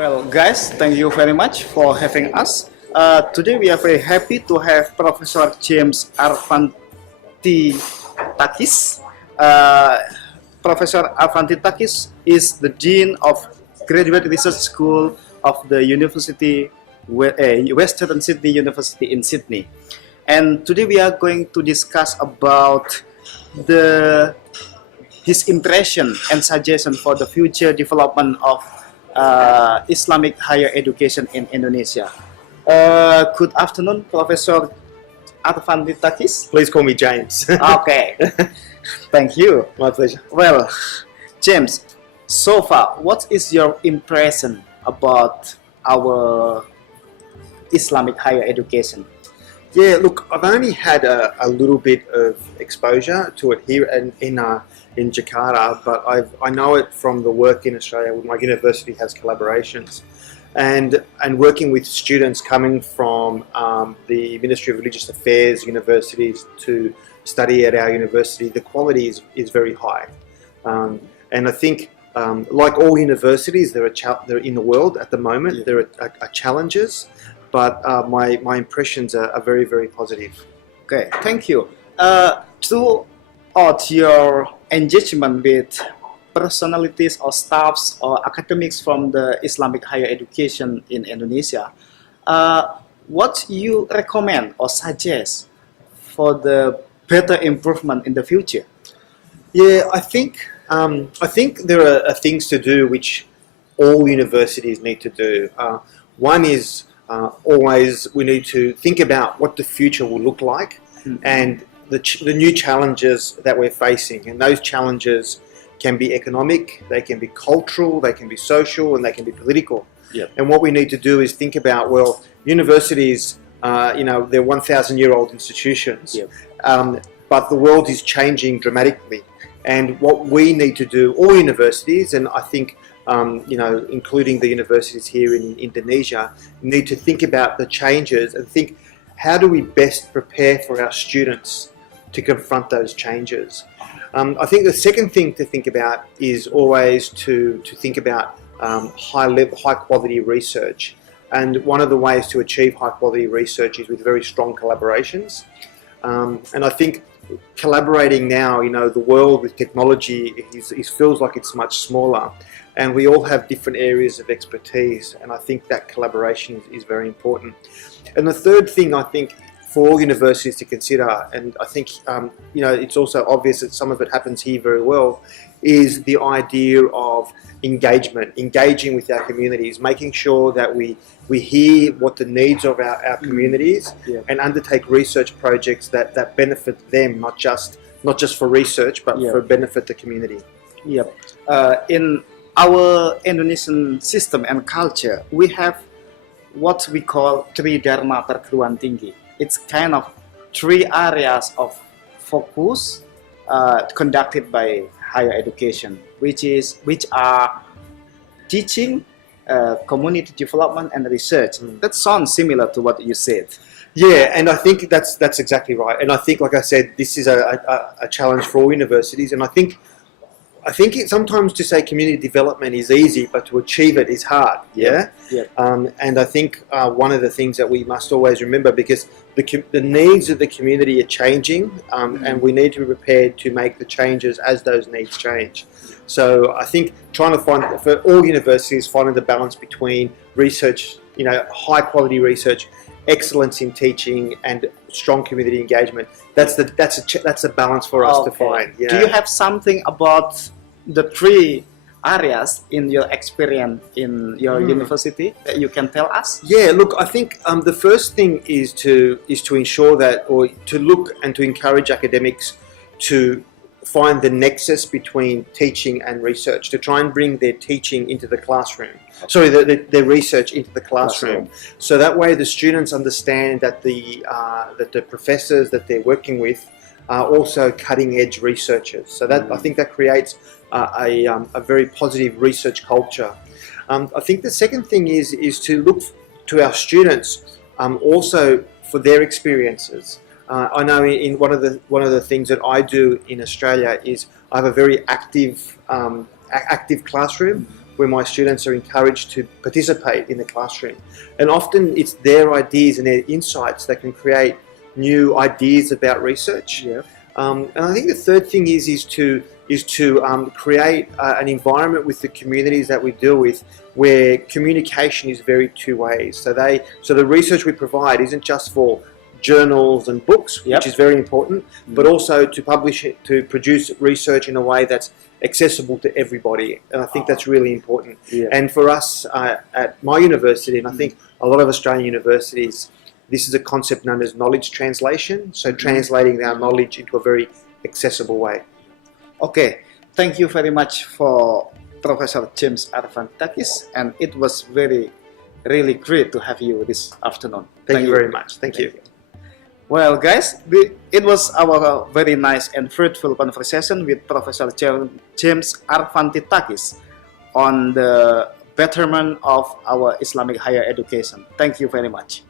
Well, guys, thank you very much for having us. Today we are very happy to have Professor James Arvanitakis. Uh, Professor Arvanitakis is the Dean of Graduate Research School of the Western Sydney University in Sydney. And today we are going to discuss about his impression and suggestion for the future development of Islamic higher education in Indonesia. Good afternoon, Professor Arvanitakis. Please call me James. Okay, thank you. My pleasure. Well, James, so far, what is your impression about our Islamic higher education? Yeah, look, I've only had a little bit of exposure to it here in Jakarta, but I know it from the work in Australia where my university has collaborations. And working with students coming from the Ministry of Religious Affairs universities to study at our university, the quality is very high. And I think, like all universities, there are in the world at the moment, Yeah. there are challenges, but my impressions are very, very positive. Okay, thank you. Throughout your engagement with personalities or staffs or academics from the Islamic higher education in Indonesia, what you recommend or suggest for the better improvement in the future? Yeah, I think there are things to do which all universities need to do. One is always we need to think about what the future will look like, and the new challenges that we're facing. And those challenges can be economic, they can be cultural, they can be social, and they can be political. Yeah. And what we need to do is think about, well, universities, they're 1,000-year-old institutions, Yeah. but the world is changing dramatically. And what we need to do, all universities, and I think including the universities here in Indonesia, need to think about the changes and think, how do we best prepare for our students to confront those changes? I think the second thing to think about is always to think about high quality research. And one of the ways to achieve high quality research is with very strong collaborations. And I think collaborating now, the world with technology feels like it's much smaller, and we all have different areas of expertise, and I think that collaboration is very important. And the third thing I think for all universities to consider, and I think it's also obvious that some of it happens here very well, is the idea of engaging with our communities, making sure that we hear what the needs of our communities, Yeah. and undertake research projects that benefit them, not just for research, but Yeah. for benefit the community. Yep. In our Indonesian system and culture, we have what we call Tridharma perguruan tinggi. It's kind of three areas of focus conducted by higher education, which are teaching, community development, and research. That sounds similar to what you said. Yeah, and I think that's exactly right. And I think, like I said, this is a challenge for all universities. And I think sometimes to say community development is easy, but to achieve it is hard. Yeah. Yeah. And I think one of the things that we must always remember, because the needs of the community are changing, and we need to be prepared to make the changes as those needs change. So I think trying to find, for all universities, finding the balance between research, high quality research, excellence in teaching, and strong community engagement. That's a balance for us to find. Yeah. Do you have something about the three areas in your experience in your university that you can tell us? Yeah, look, I think the first thing is to ensure that, or to look and to encourage academics to find the nexus between teaching and research, to try and bring their teaching into the classroom. Sorry, their research into the classroom. So that way the students understand that the professors that they're working with are also cutting-edge researchers. So that I think that creates a very positive research culture. I think the second thing is to look to our students also for their experiences. I know in one of the things that I do in Australia is I have a very active classroom where my students are encouraged to participate in the classroom. And often it's their ideas and their insights that can create new ideas about research. Yeah. And I think the third thing is to create an environment with the communities that we deal with where communication is very two ways. So the research we provide isn't just for journals and books, Yep. which is very important, but also to publish it, to produce research in a way that's accessible to everybody. And I think that's really important. Yeah. And for us at my university, and I think a lot of Australian universities, this is a concept known as knowledge translation. So translating our knowledge into a very accessible way. Okay, thank you very much for Professor James Arvanitakis, and it was really great to have you this afternoon. Thank you very much. Thank you. Well, guys, it was our very nice and fruitful conversation with Professor James Arvanitakis on the betterment of our Islamic higher education. Thank you very much.